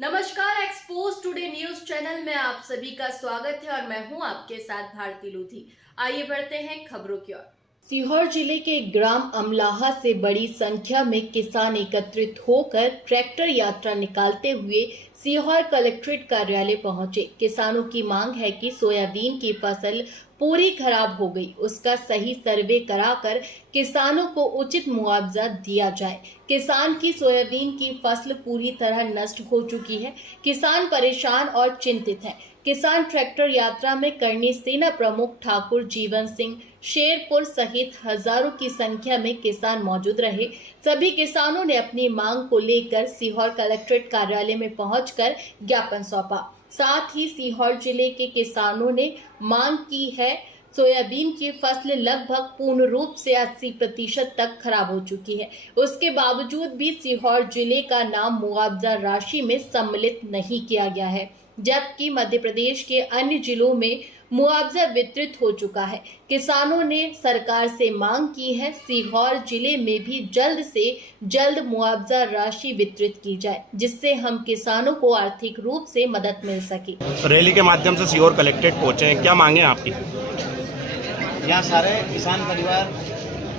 नमस्कार, expose today news channel में आप सभी का स्वागत है और मैं हूं आपके साथ भारती लूधी। आइए बढ़ते हैं खबरों की ओर। सीहोर जिले के ग्राम अमलाहा से बड़ी संख्या में किसान एकत्रित होकर ट्रैक्टर यात्रा निकालते हुए सीहोर कलेक्ट्रेट कार्यालय पहुंचे। किसानों की मांग है कि सोयाबीन की फसल पूरी खराब हो गई, उसका सही सर्वे कराकर किसानों को उचित मुआवजा दिया जाए। किसान की सोयाबीन की फसल पूरी तरह नष्ट हो चुकी है। किसान परेशान और चिंतित है। किसान ट्रैक्टर यात्रा में करनी सेना प्रमुख ठाकुर जीवन सिंह शेरपुर सहित हजारों की संख्या में किसान मौजूद रहे। सभी किसानों ने अपनी मांग को लेकर सीहोर कलेक्ट्रेट कार्यालय में पहुंचकर ज्ञापन सौंपा। साथ ही सीहोर जिले के किसानों ने मांग की है सोयाबीन की फसल लगभग पूर्ण रूप से 80% तक खराब हो चुकी है। उसके बावजूद भी सीहोर जिले का नाम मुआवजा राशि में सम्मिलित नहीं किया गया है, जबकि मध्य प्रदेश के अन्य जिलों में मुआवजा वितरित हो चुका है। किसानों ने सरकार से मांग की है सीहोर जिले में भी जल्द से जल्द मुआवजा राशि वितरित की जाए, जिससे हम किसानों को आर्थिक रूप से मदद मिल सके। रैली के माध्यम से सीहोर कलेक्ट्रेट पहुंचे हैं, क्या मांगे आपकी? यहाँ सारे किसान परिवार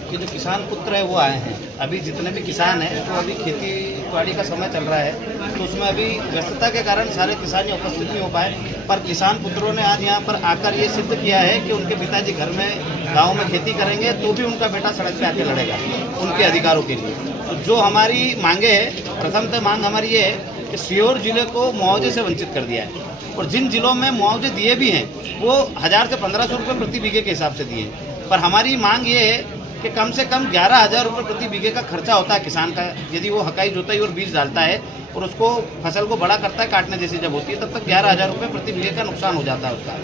के जो किसान पुत्र है वो आए हैं। अभी जितने भी किसान हैं तो अभी खेती बाड़ी का समय चल रहा है, तो उसमें अभी व्यस्तता के कारण सारे किसान यहाँ उपस्थित नहीं हो पाए। पर किसान पुत्रों ने आज यहाँ पर आकर ये सिद्ध किया है कि उनके पिताजी घर में गाँव में खेती करेंगे तो भी उनका बेटा सड़क पे आके लड़ेगा उनके अधिकारों के लिए। तो जो हमारी मांगे है, प्रथमतः मांग हमारी ये है कि सीहोर जिले को मुआवजे से वंचित कर दिया है, और जिन जिलों में मुआवजे दिए भी हैं वो 1000 से 1500 रुपये प्रति बीघे के हिसाब से दिए। पर हमारी मांग ये है कि कम से कम 11,000 रुपये प्रति बीघे का खर्चा होता है किसान का, यदि वो हकाई जोताई और बीज डालता है और उसको फसल को बड़ा करता है काटने जैसी जब होती है, तब तक 11,000 रुपये प्रति बीघे का नुकसान हो जाता है,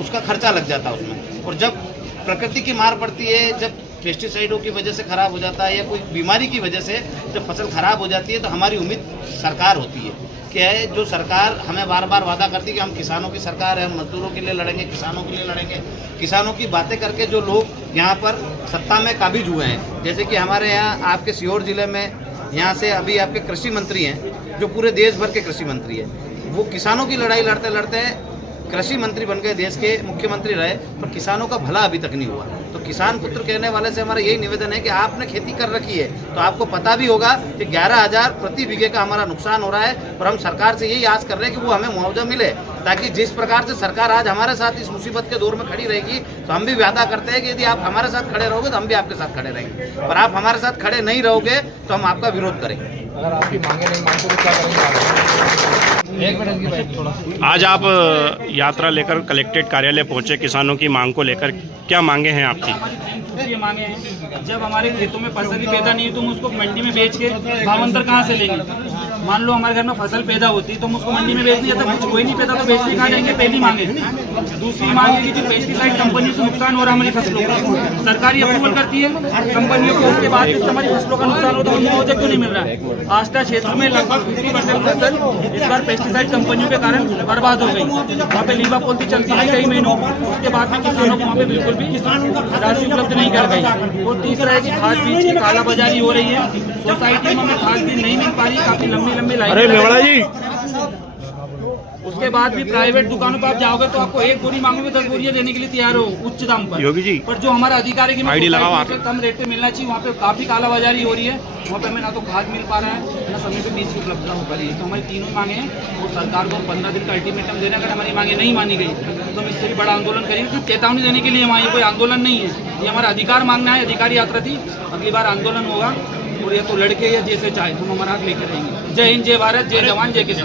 उसका खर्चा लग जाता है उसमें। और जब प्रकृति की मार पड़ती है, जब पेस्टिसाइडों की वजह से खराब हो जाता है या कोई बीमारी की वजह से जब फसल खराब हो जाती है, तो हमारी उम्मीद सरकार होती है क्या है, जो सरकार हमें बार बार वादा करती है कि हम किसानों की सरकार है, हम मजदूरों के लिए लड़ेंगे, किसानों के लिए लड़ेंगे। किसानों की बातें करके जो लोग यहाँ पर सत्ता में काबिज हुए हैं, जैसे कि हमारे यहाँ आपके सीहोर जिले में यहाँ से अभी आपके कृषि मंत्री हैं जो पूरे देश भर के कृषि मंत्री है, वो किसानों की लड़ाई लड़ते लड़ते कृषि मंत्री बन गए, देश के मुख्यमंत्री रहे, पर किसानों का भला अभी तक नहीं हुआ। तो किसान पुत्र कहने वाले से हमारा यही निवेदन है कि आपने खेती कर रखी है तो आपको पता भी होगा कि 11,000 प्रति बीघे का हमारा नुकसान हो रहा है, और हम सरकार से यही आस कर रहे हैं कि वो हमें मुआवजा मिले, ताकि जिस प्रकार से सरकार आज हमारे साथ इस मुसीबत के दौर में खड़ी रहेगी, तो हम भी वादा करते हैं कि यदि आप हमारे साथ खड़े रहोगे तो हम भी आपके साथ खड़े रहेंगे, पर आप हमारे साथ खड़े नहीं रहोगे तो हम आपका विरोध करेंगे। अगर आपकी मांगे नहीं मानते तो क्या करेंगे? एक मिनट की बात थोड़ा। आज आप यात्रा लेकर कलेक्ट्रेट कार्यालय पहुंचे, किसानों की मांग को लेकर क्या मांगे हैं आपकी? ये मांगे हैं, जब हमारे खेतों में फसल ही पैदा नहीं है तो हम उसको मंडी में बेच के भावांतर कहाँ से लेंगे? मान लो हमारे घर में फसल पैदा होती है तो हम उसको मंडी में बेच दिया, तब कुछ कोई नहीं पैदा तो बेचने कहाँ जाएंगे? पहली मांगे। दूसरी मांग है कि जो पेस्टिसाइड कंपनी से नुकसान हो रहा है हमारी फसलों का, सरकारी अप्रूवल करती है कंपनियों को, उसके बाद हमारी फसलों का नुकसान होता है, मुआवजा क्यों नहीं मिल रहा है? आस्था क्षेत्र में लगभग 50% फसल इस बार पेस्टिसाइड कंपनियों के कारण बर्बाद हो गई। वहाँ पे लीवा पोल्ती चलती है कई महीनों, उसके बाद में किसानों को वहाँ पे बिल्कुल भी राशि उपलब्ध नहीं कर गई। और तीसरा है कि खाद बीज की कालाबाजारी हो रही है, सोसाइटी में हमें खाद बीज नहीं मिल पा रही, काफी लंबी लाइन। उसके बाद भी प्राइवेट दुकानों पर आप जाओगे तो आपको एक बोरी मांगोगे 10 बोरियां देने के लिए तैयार हो उच्च दाम पर। योगी जी, पर जो हमारा अधिकारी की आईडी लगाओ आप। कम रेट पे मिलना चाहिए, वहाँ पे काफी कालाबाजारी हो रही है। वहाँ पे हमें ना तो खाद मिल पा रहा है, ना समय पे बीज की उपलब्धता हो पा रही है। तो हमारी तीनों मांगे हैं, वो सरकार को 15 दिन का अल्टीमेटम देना, अगर हमारी मांगे नहीं मानी गई तो हम इससे भी बड़ा आंदोलन करेंगे। सिर्फ चेतावनी देने के लिए वहाँ कोई आंदोलन नहीं है, ये हमारा अधिकार मांगना है। अधिकारी यात्रा थी, अगली बार आंदोलन होगा, और या तो लड़के या जैसे चाहे हम हमारा हक लेकर रहेंगे। जय हिंद, जय भारत, जय जवान, जय किसान।